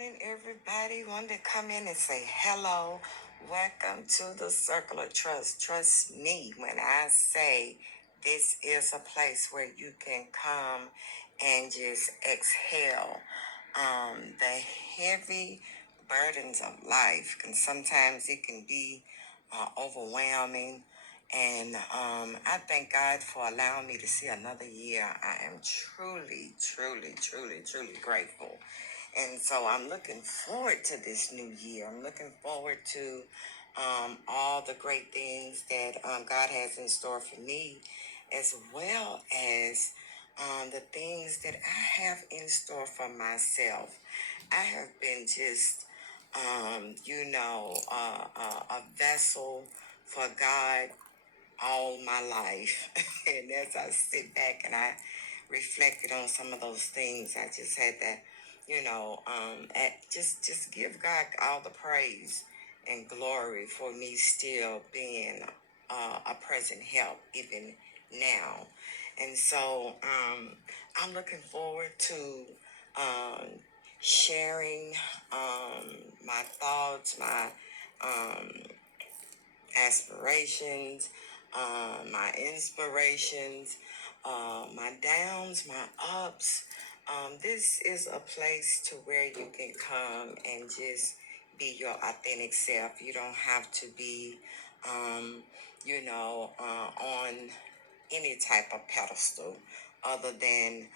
morning, everybody. Wanted to come in and say hello. Welcome to the Circle of Trust. Trust me when I say this is a place where you can come and just exhale. The heavy burdens of life can sometimes it can be overwhelming. And I thank God for allowing me to see another year. I am truly, truly, truly, truly grateful. And so I'm looking forward to this new year. I'm looking forward to all the great things that God has in store for me, as well as the things that I have in store for myself. I have been just, a vessel for God all my life. And as I sit back and I reflected on some of those things, I just had that, just give God all the praise and glory for me still being a present help even now. And so I'm looking forward to um, sharing my thoughts, my um, aspirations, my inspirations, my downs, my ups. This is a place to where you can come and just be your authentic self. You don't have to be, on any type of pedestal other than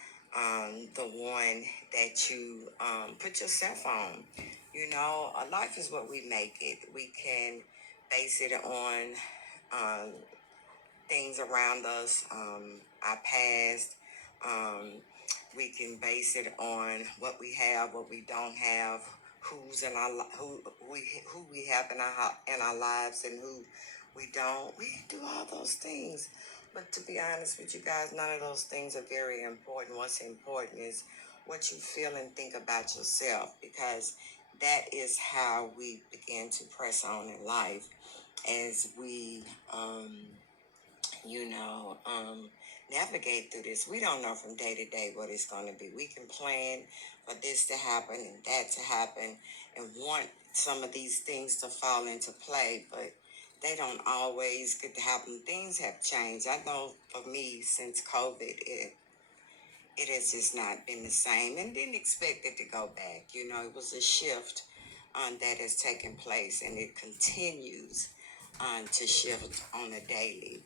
the one that you put yourself on. Life is what we make it. We can base it on um, things around us, our past. Um, we can base it on what we have, what we don't have, who's in our who we have in our lives, and who we don't. We do all those things, but to be honest with you guys, none of those things are very important. What's important is what you feel and think about yourself, because that is how we begin to press on in life as we you know, um, navigate through this. We don't know from day to day what it's going to be. We can plan for this to happen and that to happen and want some of these things to fall into play, but they don't always get to happen. Things have changed. I know for me, since COVID, it has just not been the same, and didn't expect it to go back. It was a shift that has taken place, and it continues to shift on a daily.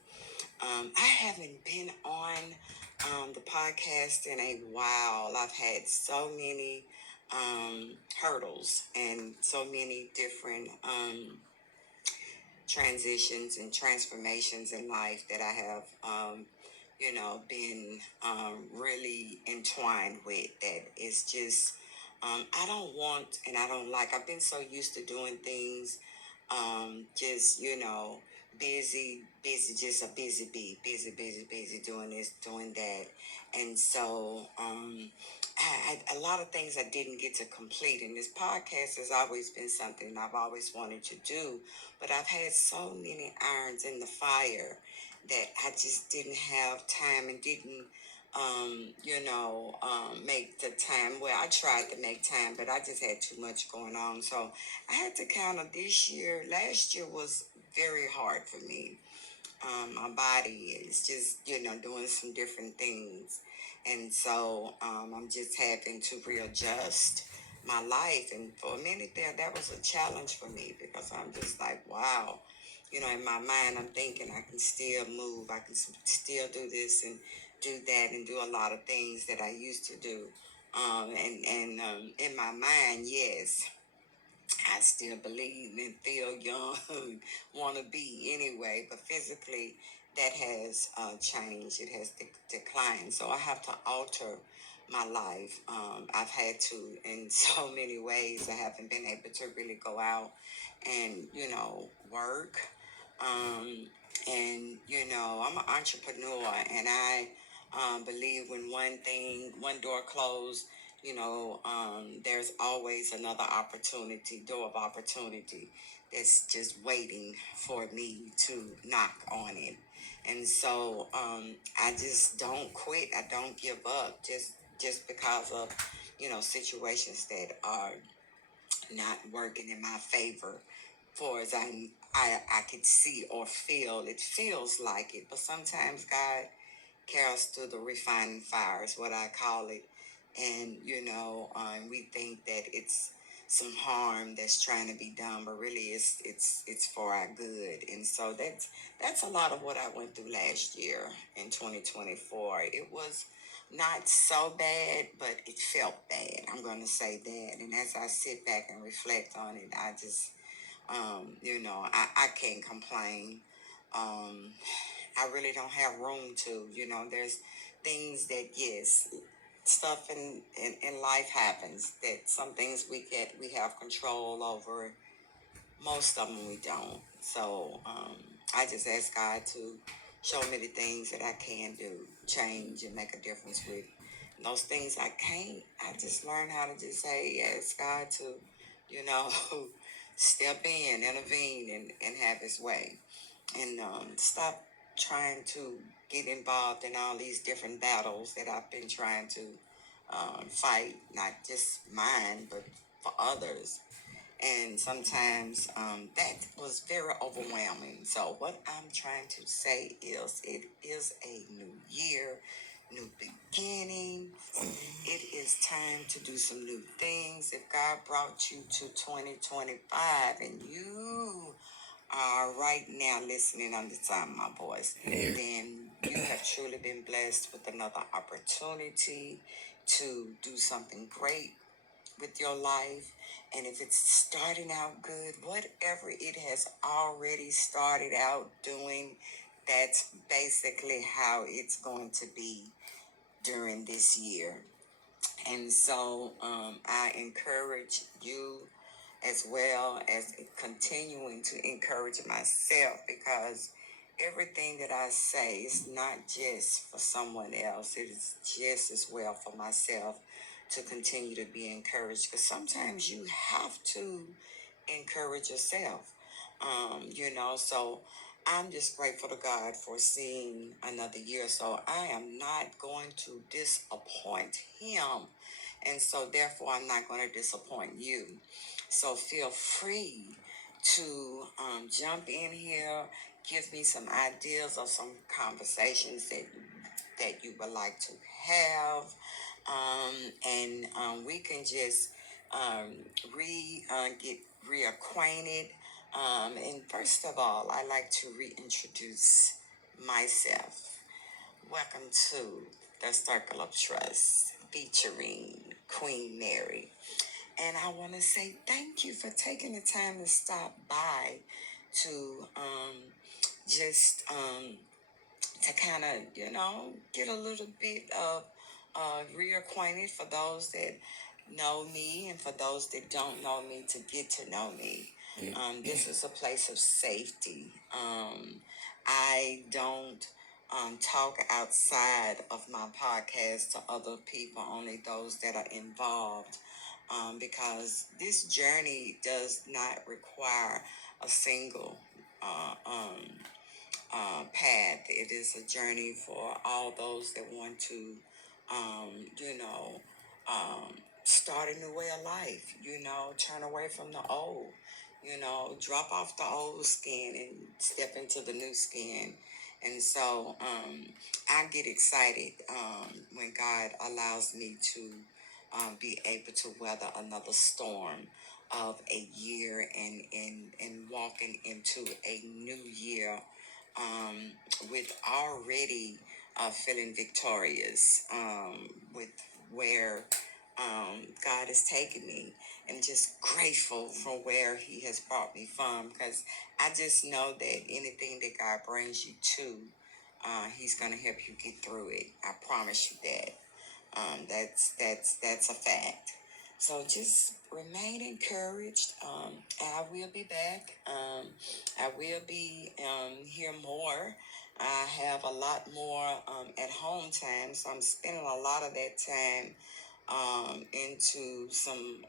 I haven't been on the podcast in a while. I've had so many hurdles and so many different transitions and transformations in life that I have, been really entwined with. That is just, I don't want and I don't like. I've been so used to doing things, just, busy, busy, just a busy bee, busy, busy, busy, doing this, doing that. And so, a lot of things I didn't get to complete. And this podcast has always been something I've always wanted to do, but I've had so many irons in the fire that I just didn't have time and didn't, make the time. Well, I tried to make time, but I just had too much going on. So I had to kind of this year, last year was very hard for me. My body is just, doing some different things. And so I'm just having to readjust my life. And for a minute there, that was a challenge for me, because I'm just like, wow. In my mind, I'm thinking I can still move. I can still do this and do that and do a lot of things that I used to do. And in my mind, yes, I still believe and feel young, want to be anyway, but physically that has changed. It has declined. So I have to alter my life. I've had to in so many ways. I haven't been able to really go out and, work. Um, and I'm an entrepreneur, and I believe when one door closed, there's always another door of opportunity that's just waiting for me to knock on it. And so I just don't quit. I don't give up just because of, situations that are not working in my favor, for as I could see or feel. It feels like it, but sometimes God carries through the refining fire is what I call it. And we think that it's some harm that's trying to be done, but really it's for our good. And so that's a lot of what I went through last year in 2024. It was not so bad, but it felt bad. I'm going to say that. And as I sit back and reflect on it, I just I can't complain. Um, I really don't have room to. There's things that, yes, stuff in life happens, that some things we have control over. Most of them we don't. So I just ask God to show me the things that I can do, change, and make a difference with. And those things I can't, I just learn how to just say, ask God to, you know, step in, intervene, and have His way. And stop trying to get involved in all these different battles that I've been trying to fight, not just mine, but for others. And sometimes that was very overwhelming. So, what I'm trying to say is it is a new year, new beginning. It is time to do some new things. If God brought you to 2025 and you are right now listening on the sound of my voice, then you have truly been blessed with another opportunity to do something great with your life. And if it's starting out good, whatever it has already started out doing, that's basically how it's going to be during this year. And so I encourage you as well as continuing to encourage myself, because everything that I say is not just for someone else, it is just as well for myself to continue to be encouraged, because sometimes you have to encourage yourself. So I'm just grateful to God for seeing another year. So I am not going to disappoint Him. And so therefore, I'm not going to disappoint you. So feel free to jump in here, give me some ideas of some conversations that you would like to have, and we can just um, get reacquainted. And first of all, I like to reintroduce myself. Welcome to the Circle of Trust featuring Queen Mary. And I want to say thank you for taking the time to stop by to just to kind of, get a little bit of reacquainted for those that know me and for those that don't know me to get to know me. This is a place of safety. I don't talk outside of my podcast to other people, only those that are involved, because this journey does not require a single path. It is a journey for all those that want to, um, you know, um, start a new way of life, turn away from the old, drop off the old skin and step into the new skin. And so I get excited when God allows me to be able to weather another storm of a year and walking into a new year um, with already feeling victorious with where God has taken me, and just grateful for where He has brought me from, because I just know that anything that God brings you to, He's going to help you get through it. I promise you that. That's a fact. So just remain encouraged. I will be back. I will be here more. I have a lot more at home time, so I'm spending a lot of that time into some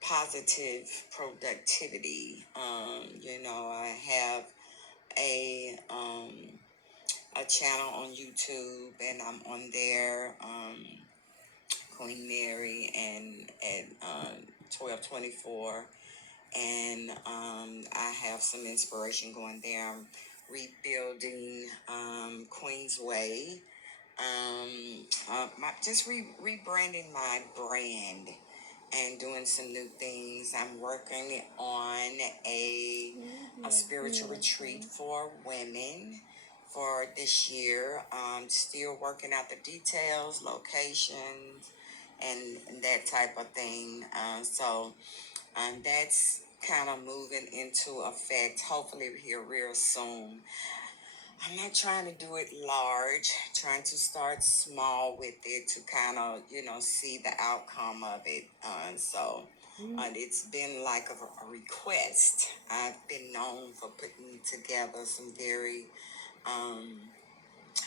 positive productivity. I have a um, a channel on YouTube, and I'm on there. Queen Mary, and 1224, and I have some inspiration going there. I'm rebuilding Queens Way. Just rebranding my brand and doing some new things. I'm working on a spiritual retreat for women for this year. Still working out the details, locations, and that type of thing. That's kind of moving into effect. Hopefully, here real soon. I'm not trying to do it large, trying to start small with it to kind of, see the outcome of it. It's been like a request. I've been known for putting together some very um,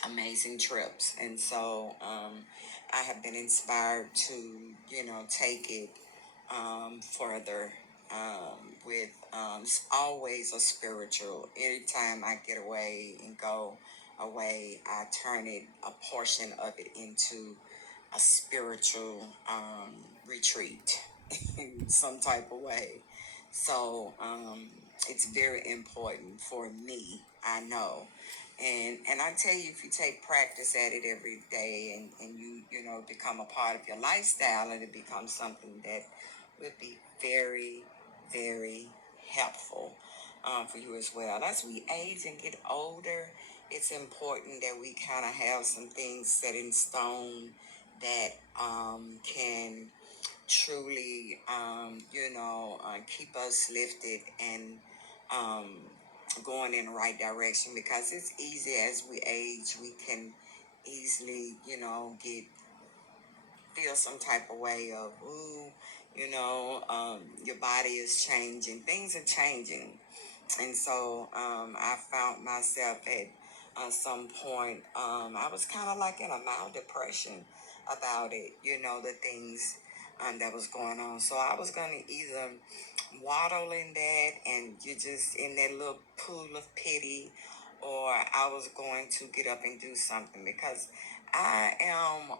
amazing trips. I have been inspired to, take it further with always a spiritual. Anytime I get away and go away, I turn it, a portion of it, into a spiritual retreat in some type of way. So it's very important for me, I know. And I tell you, if you take practice at it every day and you become a part of your lifestyle, and it becomes something that would be very, very helpful for you as well. As we age and get older, it's important that we kind of have some things set in stone that can truly, keep us lifted and um, going in the right direction, because it's easy as we age, we can easily, get feel some type of way of, ooh, your body is changing, things are changing. And so I found myself at some point, I was kind of like in a mild depression about it, the things that was going on. So I was going to either waddle in that and you're just in that little pool of pity, or I was going to get up and do something, because I am,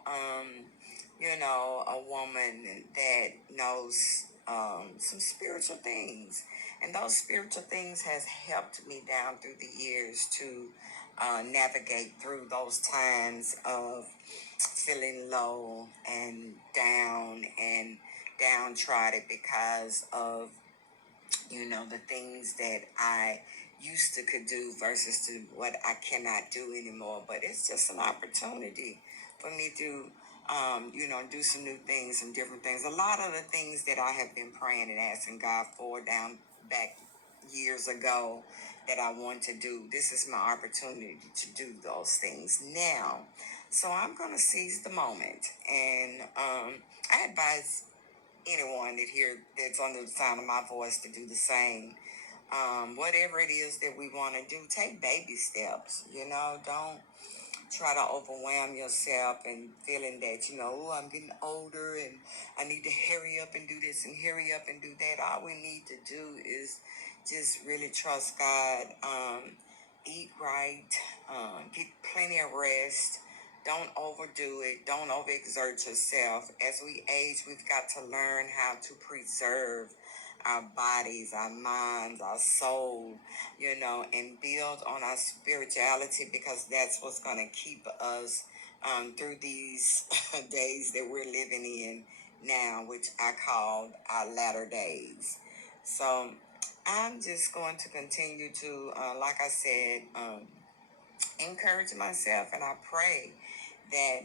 a woman that knows some spiritual things, and those spiritual things has helped me down through the years to navigate through those times of feeling low and down and downtrodden because of the things that I used to could do versus to what I cannot do anymore. But it's just an opportunity for me to do some new things, some different things. A lot of the things that I have been praying and asking God for down back years ago that I want to do. This is my opportunity to do those things now. So I'm going to seize the moment. And I advise anyone that's under the sound of my voice to do the same. Whatever it is that we want to do, take baby steps. Don't try to overwhelm yourself and feeling that, oh, I'm getting older and I need to hurry up and do this and hurry up and do that. All we need to do is just really trust God, eat right, get plenty of rest. Don't overdo it. Don't overexert yourself. As we age, we've got to learn how to preserve our bodies, our minds, our soul, and build on our spirituality, because that's what's going to keep us through these days that we're living in now, which I call our latter days. So I'm just going to continue to, like I said, encourage myself, and I pray that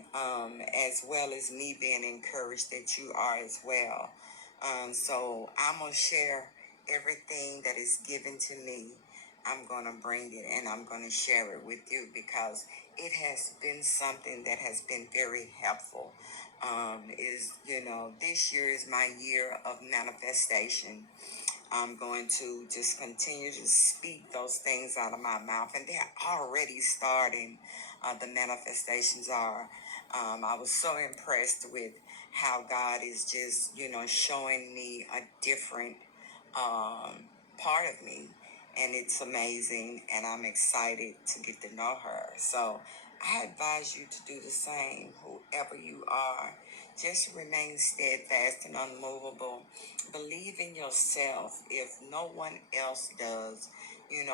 as well as me being encouraged, that you are as well. So I'm going to share everything that is given to me. I'm going to bring it and I'm going to share it with you, because it has been something that has been very helpful. This year is my year of manifestation. I'm going to just continue to speak those things out of my mouth, and they're already starting. The manifestations are. I was so impressed with how God is just, showing me a different part of me, and it's amazing, and I'm excited to get to know her. So I advise you to do the same, whoever you are. Just remain steadfast and unmovable. Believe in yourself if no one else does.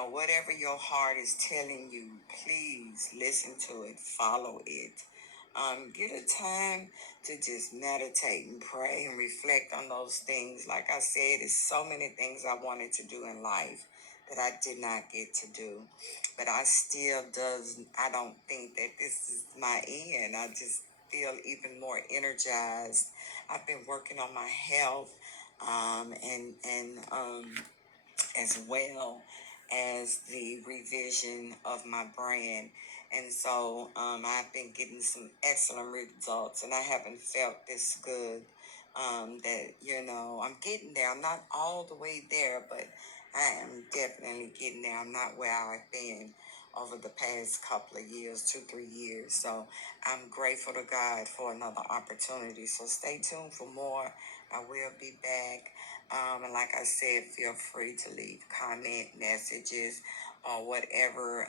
Whatever your heart is telling you, please listen to it, follow it. Get a time to just meditate and pray and reflect on those things. Like I said, there's so many things I wanted to do in life that I did not get to do. But I don't think that this is my end. I just feel even more energized. I've been working on my health, and as well as the revision of my brand. And so I've been getting some excellent results, and I haven't felt this good. I'm getting there. I'm not all the way there, but I am definitely getting there. I'm not where I've been over the past couple of years, 2, 3 years. So I'm grateful to God for another opportunity. So stay tuned for more. I will be back. And like I said, feel free to leave comment messages or whatever,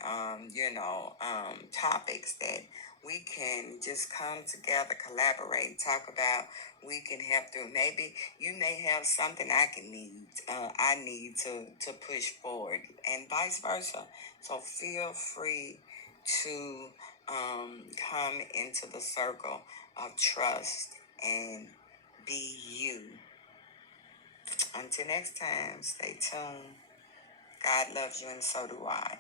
topics that we can just come together, collaborate, talk about. We can help through. Maybe you may have something I need to push forward, and vice versa. So feel free to come into the circle of trust and be you. Until next time, stay tuned. God loves you, and so do I.